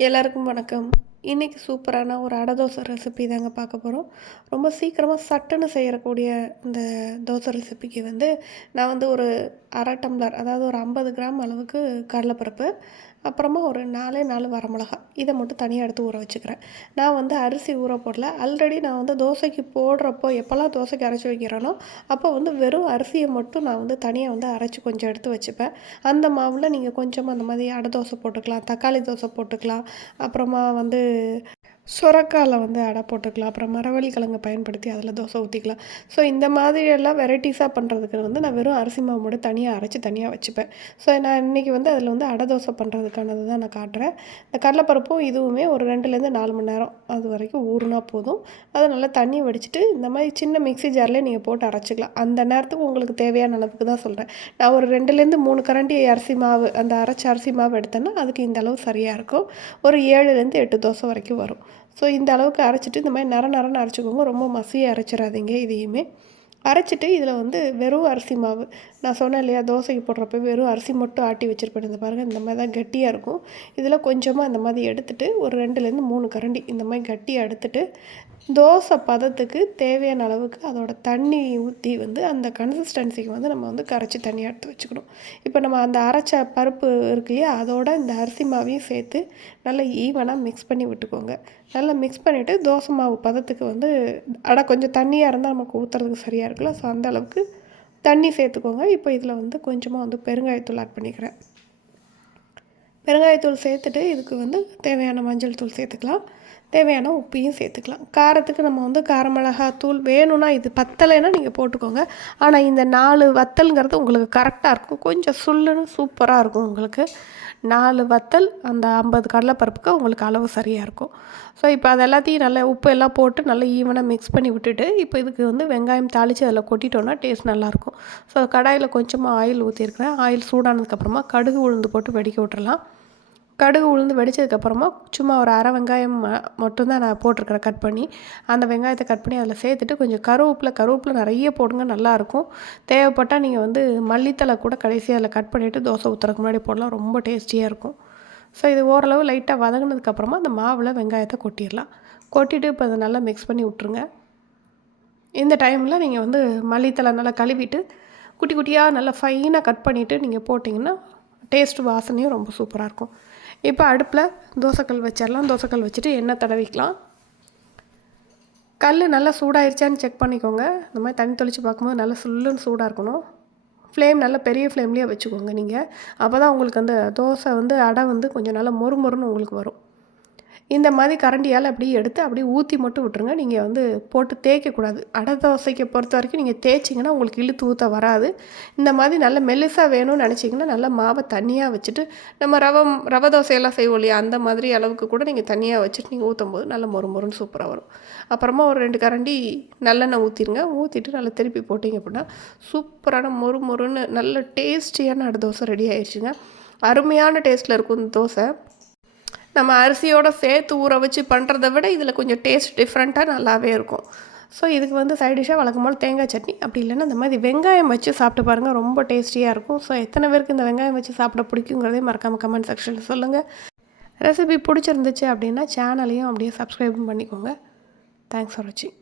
எல்லாருக்கும் வணக்கம். இன்றைக்கி சூப்பரான ஒரு அடை தோசை ரெசிபி தாங்க பார்க்க போகிறோம் ரொம்ப சீக்கிரமாக சட்டுன்னு செய்யக்கூடிய இந்த தோசை ரெசிபிக்கு வந்து நான் வந்து ஒரு அரை டம்ளர் அதாவது ஒரு ஐம்பது கிராம் அளவுக்கு கடலைப்பருப்பு அப்புறமா ஒரு நாலே நாலு வரமிளகா இதை மட்டும் தனியாக எடுத்து ஊற வச்சுக்கிறேன். நான் வந்து அரிசி ஊற போடல. ஆல்ரெடி நான் வந்து தோசைக்கு போடுறப்போ எப்போல்லாம் தோசைக்கு அரைச்சி வைக்கிறேனோ அப்போ வந்து வெறும் அரிசியை மட்டும் நான் வந்து தனியாக வந்து அரைச்சி கொஞ்சம் எடுத்து வச்சுப்பேன். அந்த மாவில் நீங்கள் கொஞ்சமாக அந்த மாதிரி அடை தோசை போட்டுக்கலாம் தக்காளி தோசை போட்டுக்கலாம். அப்புறமா வந்து சுரக்காயில் வந்து அடை போட்டுக்கலாம். அப்புறம் மரவள்ளி கிழங்கு பயன்படுத்தி அதில் தோசை ஊற்றிக்கலாம் ஸோ இந்த மாதிரியெல்லாம் வெரைட்டிஸாக பண்ணுறதுக்கு வந்து நான் வெறும் அரிசி மாவு மட்டும் தனியாக அரைச்சி தனியாக வச்சுப்பேன். ஸோ நான் இன்றைக்கி வந்து அதில் வந்து அடை தோசை பண்ணுறதுக்கானது தான் நான் காட்டுறேன். இந்த கடலைப்பருப்பும் இதுவுமே ஒரு ரெண்டுலேருந்து நாலு மணி நேரம் அது வரைக்கும் ஊறுனா போதும். அதை நல்லா தண்ணி வடிச்சிட்டு இந்த மாதிரி சின்ன மிக்சி ஜார்லேயே நீங்கள் போட்டு அரைச்சிக்கலாம். அந்த நேரத்துக்கு உங்களுக்கு தேவையான அளவுக்கு தான் சொல்கிறேன் நான் ஒரு ரெண்டுலேருந்து மூணு கரண்டி அரிசி மாவு அந்த அரைச்ச அரிசி மாவு எடுத்தேன்னா அதுக்கு இந்த அளவு சரியாக இருக்கும். ஒரு ஏழுலேருந்து எட்டு தோசை வரைக்கும் வரும். ஸோ இந்த அளவுக்கு அரைச்சிட்டு இந்த மாதிரி நர நரன்னு அரைச்சிக்கோங்க. ரொம்ப மசியை அரைச்சிடாதீங்க இதையுமே. அரைச்சிட்டு இதில் வந்து வெறும் அரிசி மாவு. நான் சொன்னேன் இல்லையா தோசைக்கு போடுறப்ப வெறும் அரிசி மட்டும் ஆட்டி வச்சுருப்பேன். இந்த பாருங்கள் இந்த மாதிரி தான் கட்டியாக இருக்கும். இதில் கொஞ்சமாக அந்த மாதிரி எடுத்துகிட்டு ஒரு ரெண்டுலேருந்து மூணு கரண்டி இந்த மாதிரி கட்டியாக எடுத்துகிட்டு தோசை பதத்துக்கு தேவையான அளவுக்கு அதோட தண்ணி ஊற்றி வந்து அந்த கன்சிஸ்டன்சிக்கு வந்து நம்ம வந்து கரைச்சி தனியாக எடுத்து வச்சுக்கணும். இப்போ நம்ம அந்த அரைச்ச பருப்பு இருக்கு இல்லையா அதோட இந்த அரிசி மாவையும் சேர்த்து நல்லா ஈவனாக மிக்ஸ் பண்ணி விட்டுக்கோங்க. நல்லா மிக்ஸ் பண்ணிவிட்டு தோசை மாவு பதத்துக்கு வந்து அட கொஞ்சம் தண்ணியாக இருந்தால் நமக்கு ஊற்றுறதுக்கு சரியாக இருக்குல்ல ஸோ அந்த அளவுக்கு தண்ணி சேர்த்துக்கோங்க. இப்போ இதில் வந்து கொஞ்சமாக வந்து பெருங்காயத்தூள் ஆட் பண்ணிக்கிறேன். பெருங்காயத்தூள் சேர்த்துட்டு இதுக்கு வந்து தேவையான மஞ்சள் தூள் சேர்த்துக்கலாம். தேவையான உப்பையும் சேர்த்துக்கலாம். காரத்துக்கு நம்ம வந்து காரமிளகா தூள் வேணும்னா இது பத்தலைன்னா நீங்கள் போட்டுக்கோங்க. ஆனால் இந்த நாலு வத்தல்ங்கிறது உங்களுக்கு கரெக்டாக இருக்கும். கொஞ்சம் சுல்லுன்னு சூப்பராக இருக்கும் உங்களுக்கு. நாலு வத்தல் அந்த ஐம்பது கடலைப்பருப்புக்கு உங்களுக்கு அளவு சரியாக இருக்கும். ஸோ இப்போ அது எல்லாத்தையும் நல்லா உப்பு எல்லாம் போட்டு நல்லா ஈவனாக மிக்ஸ் பண்ணி விட்டுட்டு இப்போ இதுக்கு வந்து வெங்காயம் தாளித்து அதில் கொட்டிட்டோன்னா டேஸ்ட் நல்லாயிருக்கும் ஸோ கடாயில் கொஞ்சமாக ஆயில் ஊற்றிருக்கிறேன் ஆயில் சூடானதுக்கப்புறமா கடுகு உளுந்து போட்டு வெடிக்க விட்டுறலாம். கடுகு உளுந்து வெடித்ததுக்கப்புறமா சும்மா ஒரு அரை வெங்காயம் மட்டும்தான் நான் போட்டிருக்கிறேன் கட் பண்ணி. அந்த வெங்காயத்தை கட் பண்ணி அதில் சேர்த்துட்டு கொஞ்சம் கருவேப்பில் கருவேப்பில் நிறைய போடுங்க நல்லாயிருக்கும். தேவைப்பட்டால் நீங்கள் வந்து மல்லித்தலை கூட கடைசியாக அதில் கட் பண்ணிவிட்டு தோசை ஊற்றுறதுக்கு முன்னாடி போடலாம் ரொம்ப டேஸ்டியாக இருக்கும். ஸோ இது ஓரளவு லைட்டாக வதங்கினதுக்கப்புறமா அந்த மாவில் வெங்காயத்தை கொட்டிடலாம். கொட்டிட்டு இப்போ அதை நல்லா மிக்ஸ் பண்ணி விட்ருங்க இந்த டைமில் நீங்கள் வந்து மல்லித்தலை நல்லா கழுவிட்டு குட்டி குட்டியாக நல்லா ஃபைனாக கட் பண்ணிவிட்டு நீங்கள் போட்டிங்கன்னா டேஸ்ட் வாசனையும் ரொம்ப சூப்பராக இருக்கும். இப்போ அடுப்பில் தோசைக்கல் வச்சிடலாம். தோசைக்கல் வச்சுட்டு எண்ணெய் தடவிக்கலாம். கல் நல்லா சூடாயிருச்சான்னு செக் பண்ணிக்கோங்க. இந்த மாதிரி தண்ணி தெளித்து பார்க்கும்போது நல்லா சுல்லுன்னு சூடாக இருக்கணும். ஃப்ளேம் நல்லா பெரிய ஃப்ளேம்லேயே வச்சுக்கோங்க நீங்கள் அப்போ தான் உங்களுக்கு அந்த தோசை வந்து அடை வந்து கொஞ்சம் நல்லா மொறு மொறுன்னு உங்களுக்கு வரும். இந்த மாதிரி கரண்டியால் அப்படியே எடுத்து அப்படியே ஊற்றி மட்டும் விட்டுருங்க. நீங்கள் வந்து போட்டு தேய்க்கக்கூடாது. அடை தோசைக்கு பொறுத்த வரைக்கும் நீங்கள் தேய்ச்சிங்கன்னா உங்களுக்கு இழுத்து ஊற்ற வராது. இந்த மாதிரி நல்ல மெல்லிசாக வேணும்னு நினச்சிங்கன்னா நல்லா மாவை தண்ணியாக வச்சுட்டு நம்ம ரவை ரவை தோசையெல்லாம் செய்வோம் இல்லையா? அந்த மாதிரி அளவுக்கு கூட நீங்கள் தண்ணியாக வச்சுட்டு நீங்கள் ஊற்றும் போது நல்ல மொறு மொறுன்னு சூப்பராக வரும். அப்புறமா ஒரு ரெண்டு கரண்டி நல்லெண்ணெய் ஊற்றிடுங்க ஊற்றிட்டு நல்லா திருப்பி போட்டிங்க அப்படின்னா சூப்பரான மொறு மொறுன்னு நல்ல டேஸ்டியான அடை தோசை ரெடி ஆயிடுச்சுங்க அருமையான டேஸ்ட்டில் இருக்கும் இந்த தோசை. நம்ம அரிசியோடு சேர்த்து ஊற வச்சு பண்ணுறத விட இதில் கொஞ்சம் டேஸ்ட் டிஃப்ரெண்ட்டாக நல்லாவே இருக்கும். ஸோ இதுக்கு வந்து சைட் டிஷ்ஷாக வழக்கம் போல் தேங்காய் சட்னி. அப்படி இல்லைன்னா இந்த மாதிரி வெங்காயம் வச்சு சாப்பிட்டு பாருங்கள் ரொம்ப டேஸ்டியாக இருக்கும். ஸோ எத்தனை பேருக்கு இந்த வெங்காயம் வச்சு சாப்பிட பிடிக்குங்கிறதே மறக்காமல் கமெண்ட் செக்ஷனில் சொல்லுங்கள் ரெசிபி பிடிச்சிருந்துச்சு அப்படின்னா சேனலையும் அப்படியே சப்ஸ்கிரைபும் பண்ணிக்கோங்க. தேங்க்ஸ் ஃபார் வாட்சிங்